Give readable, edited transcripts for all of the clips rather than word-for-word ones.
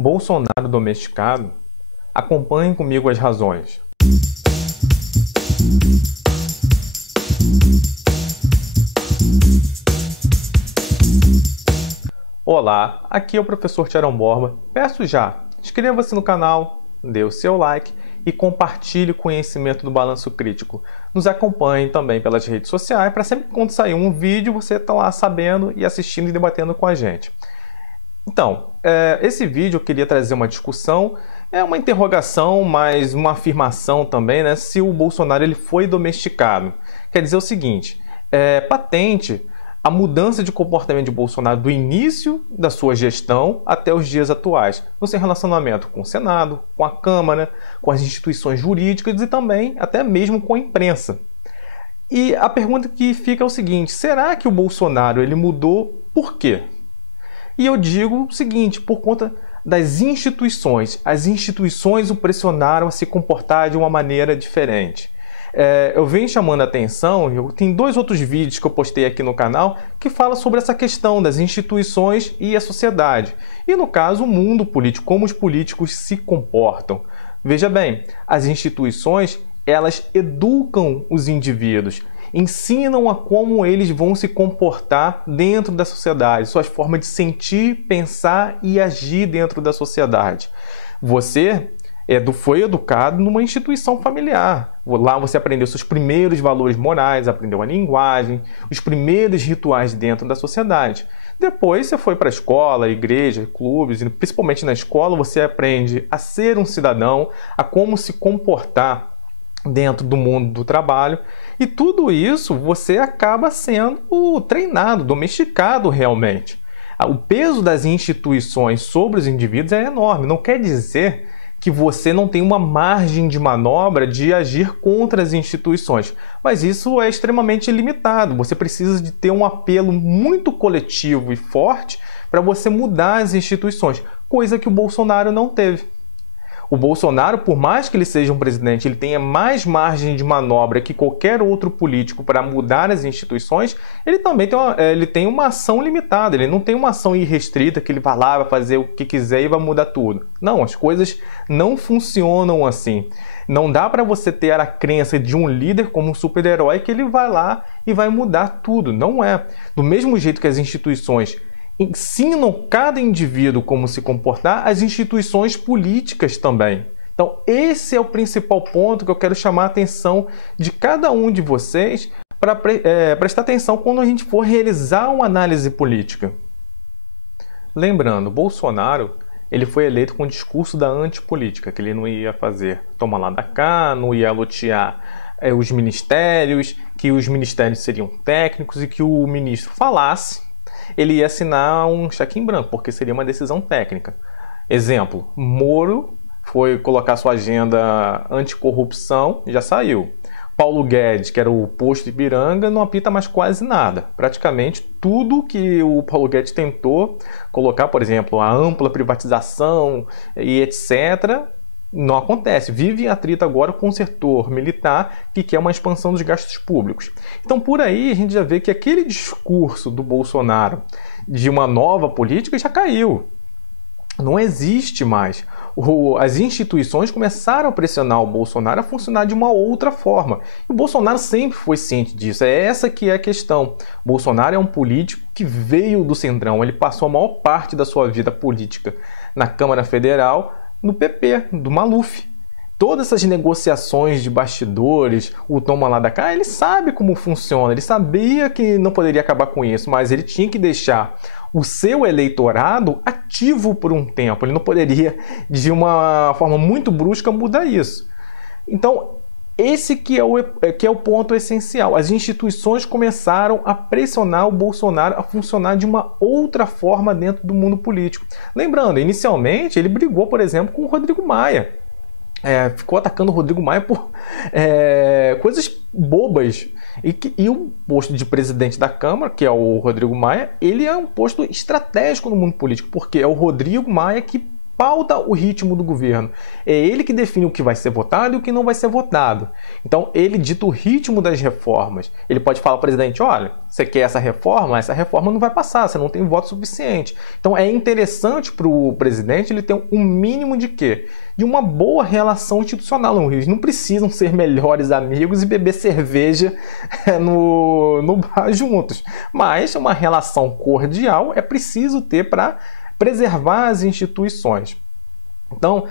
Bolsonaro domesticado? Acompanhe comigo as razões. Olá, aqui é o professor Tiarão Borba. Peço já, inscreva-se no canal, dê o seu like e compartilhe o conhecimento do Balanço Crítico. Nos acompanhe também pelas redes sociais para sempre que quando sair um vídeo você está lá sabendo e assistindo e debatendo com a gente. Então, esse vídeo eu queria trazer uma discussão, uma interrogação, mas uma afirmação também, né? Se o Bolsonaro ele foi domesticado. Quer dizer o seguinte, é patente a mudança de comportamento de Bolsonaro do início da sua gestão até os dias atuais, no seu relacionamento com o Senado, com a Câmara, com as instituições jurídicas e também até mesmo com a imprensa. E a pergunta que fica é o seguinte, será que o Bolsonaro ele mudou por quê? E eu digo o seguinte, por conta das instituições. As instituições o pressionaram a se comportar de uma maneira diferente. Eu venho chamando a atenção, tem 2 outros vídeos que eu postei aqui no canal que falam sobre essa questão das instituições e a sociedade. E no caso, o mundo político, como os políticos se comportam. Veja bem, as instituições, elas educam os indivíduos, ensinam a como eles vão se comportar dentro da sociedade, suas formas de sentir, pensar e agir dentro da sociedade. Você foi educado numa instituição familiar. Lá você aprendeu seus primeiros valores morais, aprendeu a linguagem, os primeiros rituais dentro da sociedade. Depois você foi para a escola, igreja, clubes, e principalmente na escola você aprende a ser um cidadão, a como se comportar dentro do mundo do trabalho. E tudo isso você acaba sendo treinado, domesticado realmente. O peso das instituições sobre os indivíduos é enorme. Não quer dizer que você não tem uma margem de manobra de agir contra as instituições. Mas isso é extremamente limitado. Você precisa de ter um apelo muito coletivo e forte para você mudar as instituições, coisa que o Bolsonaro não teve. O Bolsonaro, por mais que ele seja um presidente, ele tenha mais margem de manobra que qualquer outro político para mudar as instituições, ele também tem uma ação limitada, ele não tem uma ação irrestrita que ele vai lá, vai fazer o que quiser e vai mudar tudo. Não, as coisas não funcionam assim. Não dá para você ter a crença de um líder como um super-herói que ele vai lá e vai mudar tudo. Não é. Do mesmo jeito que as instituições ensinam cada indivíduo como se comportar, as instituições políticas também. Então, esse é o principal ponto que eu quero chamar a atenção de cada um de vocês para prestar atenção quando a gente for realizar uma análise política. Lembrando, Bolsonaro ele foi eleito com o discurso da antipolítica, que ele não ia fazer toma lá da cá, não ia lotear os ministérios, que os ministérios seriam técnicos e que o ministro falasse, ele ia assinar um cheque em branco, porque seria uma decisão técnica. Exemplo, Moro foi colocar sua agenda anticorrupção, já saiu. Paulo Guedes, que era o posto de Ipiranga, não apita mais quase nada. Praticamente tudo que o Paulo Guedes tentou colocar, por exemplo, a ampla privatização e etc., não acontece. Vive em atrito agora com o setor militar que quer uma expansão dos gastos públicos. Então, por aí, a gente já vê que aquele discurso do Bolsonaro de uma nova política já caiu. Não existe mais. As instituições começaram a pressionar o Bolsonaro a funcionar de uma outra forma. E o Bolsonaro sempre foi ciente disso. É essa que é a questão. O Bolsonaro é um político que veio do Centrão. Ele passou a maior parte da sua vida política na Câmara Federal, no PP, do Maluf. Todas essas negociações de bastidores, o toma lá da cá, ele sabe como funciona. Ele sabia que não poderia acabar com isso, mas ele tinha que deixar o seu eleitorado ativo por um tempo. Ele não poderia, de uma forma muito brusca, mudar isso. Então, esse que é o ponto essencial. As instituições começaram a pressionar o Bolsonaro a funcionar de uma outra forma dentro do mundo político. Lembrando, inicialmente, ele brigou, por exemplo, com o Rodrigo Maia. Ficou atacando o Rodrigo Maia por coisas bobas. E o posto de presidente da Câmara, que é o Rodrigo Maia, ele é um posto estratégico no mundo político, porque é o Rodrigo Maia que pauta o ritmo do governo. É ele que define o que vai ser votado e o que não vai ser votado. Então, ele dita o ritmo das reformas. Ele pode falar ao presidente, olha, você quer essa reforma não vai passar, você não tem voto suficiente. Então, é interessante para o presidente ele ter um mínimo de quê? De uma boa relação institucional. Eles não precisam ser melhores amigos e beber cerveja no bar juntos. Mas uma relação cordial é preciso ter para preservar as instituições. Então,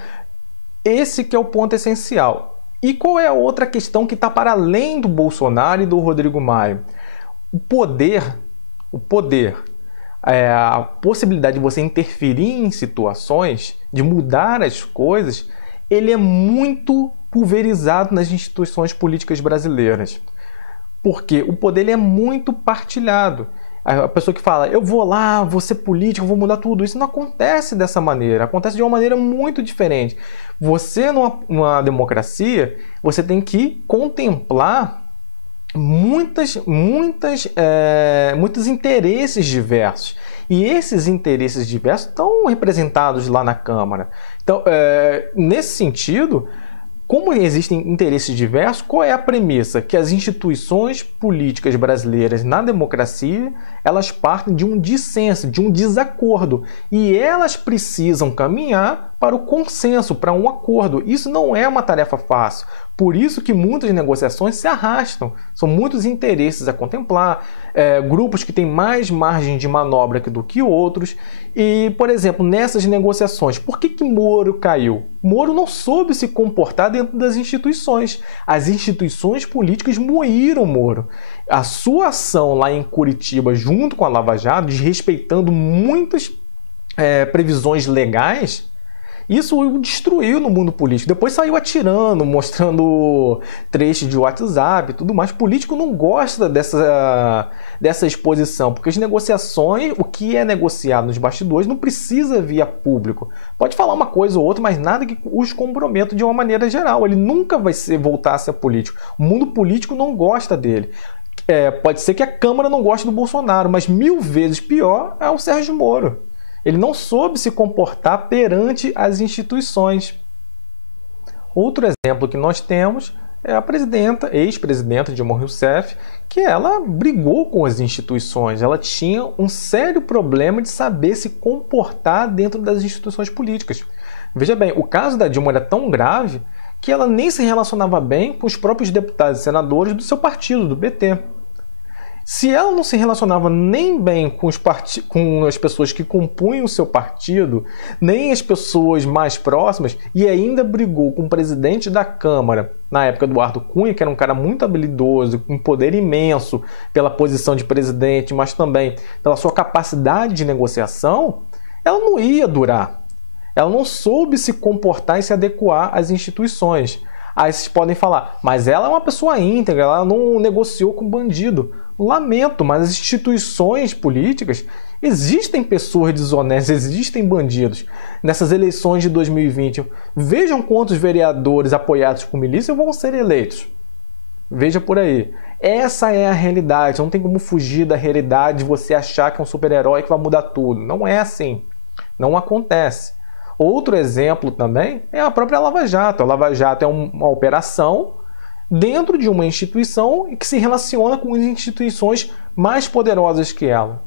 esse que é o ponto essencial. E qual é a outra questão que está para além do Bolsonaro e do Rodrigo Maia? O poder, a possibilidade de você interferir em situações, de mudar as coisas, ele é muito pulverizado nas instituições políticas brasileiras. Porque o poder ele é muito partilhado. A pessoa que fala, eu vou lá, vou ser político, vou mudar tudo. Isso não acontece dessa maneira. Acontece de uma maneira muito diferente. Você, numa democracia, você tem que contemplar muitos interesses diversos. E esses interesses diversos estão representados lá na Câmara. Então, nesse sentido, como existem interesses diversos, qual é a premissa? Que as instituições políticas brasileiras na democracia, elas partem de um dissenso, de um desacordo. E elas precisam caminhar para o consenso, para um acordo. Isso não é uma tarefa fácil. Por isso que muitas negociações se arrastam. São muitos interesses a contemplar, grupos que têm mais margem de manobra do que outros. E, por exemplo, nessas negociações, por que Moro caiu? Moro não soube se comportar dentro das instituições. As instituições políticas moíram Moro. A sua ação lá em Curitiba, junto com a Lava Jato, desrespeitando muitas previsões legais, isso o destruiu no mundo político. Depois saiu atirando, mostrando trechos de WhatsApp e tudo mais. O político não gosta dessa exposição, porque as negociações, o que é negociado nos bastidores, não precisa vir a público. Pode falar uma coisa ou outra, mas nada que os comprometa de uma maneira geral. Ele nunca vai voltar a ser político. O mundo político não gosta dele. Pode ser que a Câmara não goste do Bolsonaro, mas 1000 vezes pior é o Sérgio Moro. Ele não soube se comportar perante as instituições. Outro exemplo que nós temos é a ex-presidenta Dilma Rousseff, que ela brigou com as instituições. Ela tinha um sério problema de saber se comportar dentro das instituições políticas. Veja bem, o caso da Dilma era tão grave que ela nem se relacionava bem com os próprios deputados e senadores do seu partido, do PT. Se ela não se relacionava nem bem com as pessoas que compunham o seu partido, nem as pessoas mais próximas, e ainda brigou com o presidente da Câmara, na época Eduardo Cunha, que era um cara muito habilidoso, com poder imenso pela posição de presidente, mas também pela sua capacidade de negociação, ela não ia durar. Ela não soube se comportar e se adequar às instituições. Aí vocês podem falar, mas ela é uma pessoa íntegra, ela não negociou com bandido. Lamento, mas as instituições políticas, existem pessoas desonestas, existem bandidos. Nessas eleições de 2020, vejam quantos vereadores apoiados por milícia vão ser eleitos. Veja por aí. Essa é a realidade. Não tem como fugir da realidade de você achar que é um super-herói que vai mudar tudo. Não é assim. Não acontece. Outro exemplo também é a própria Lava Jato. A Lava Jato é uma operação dentro de uma instituição que se relaciona com as instituições mais poderosas que ela.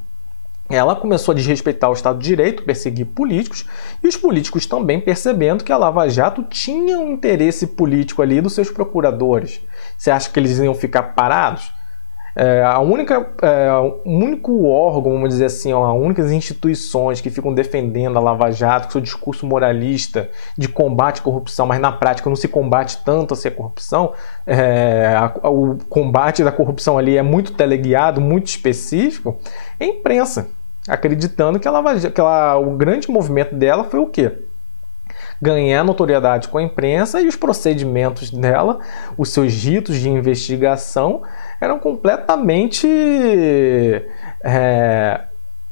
Ela começou a desrespeitar o Estado de Direito, perseguir políticos, e os políticos também percebendo que a Lava Jato tinha um interesse político ali dos seus procuradores. Você acha que eles iam ficar parados? O único órgão, vamos dizer assim, as únicas instituições que ficam defendendo a Lava Jato, com seu discurso moralista de combate à corrupção, mas na prática não se combate tanto a corrupção, o combate da corrupção ali é muito teleguiado, muito específico, é a imprensa, acreditando que o grande movimento dela foi o quê? Ganhar notoriedade com a imprensa, e os procedimentos dela, os seus ritos de investigação, eram completamente...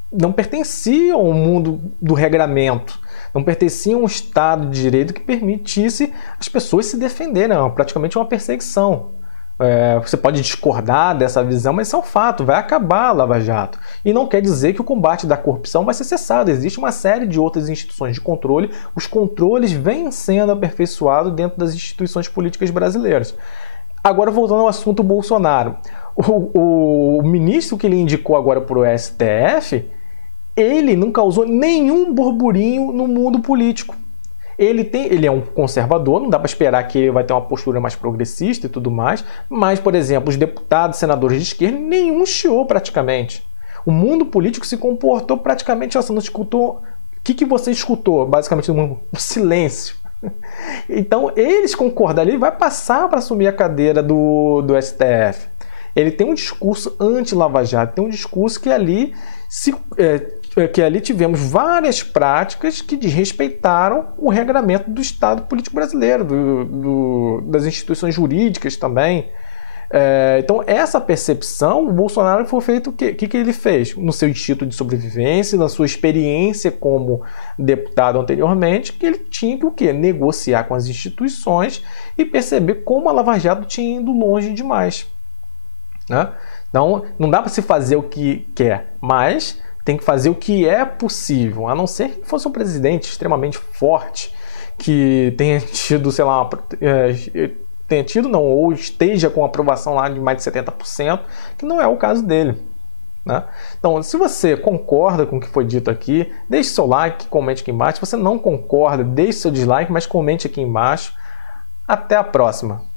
não pertenciam ao mundo do regramento, não pertenciam a um Estado de Direito que permitisse as pessoas se defenderem. Era praticamente uma perseguição. Você pode discordar dessa visão, mas isso é um fato, vai acabar a Lava Jato. E não quer dizer que o combate da corrupção vai ser cessado. Existe uma série de outras instituições de controle. Os controles vêm sendo aperfeiçoados dentro das instituições políticas brasileiras. Agora, voltando ao assunto Bolsonaro. O ministro que ele indicou agora para o STF, ele não causou nenhum burburinho no mundo político. Ele é um conservador, não dá para esperar que ele vai ter uma postura mais progressista e tudo mais, mas, por exemplo, os deputados, senadores de esquerda, nenhum chiou praticamente. O mundo político se comportou praticamente assim, não escutou. O que você escutou, basicamente, no mundo? O silêncio. Então, eles concordaram, ele vai passar para assumir a cadeira do STF. Ele tem um discurso anti-Lava Jato, tem um discurso que ali tivemos várias práticas que desrespeitaram o regramento do Estado político brasileiro, das instituições jurídicas também. Então, essa percepção, o Bolsonaro foi feito o quê? O que ele fez? No seu instinto de sobrevivência, na sua experiência como deputado anteriormente, que ele tinha que o quê? Negociar com as instituições e perceber como a Lava Jato tinha ido longe demais. Né? Então, não dá para se fazer o que quer, mas tem que fazer o que é possível, a não ser que fosse um presidente extremamente forte, que tenha tido, sei lá, ou esteja com aprovação lá de mais de 70%, que não é o caso dele. Né? Então, se você concorda com o que foi dito aqui, deixe seu like, comente aqui embaixo. Se você não concorda, deixe seu dislike, mas comente aqui embaixo. Até a próxima!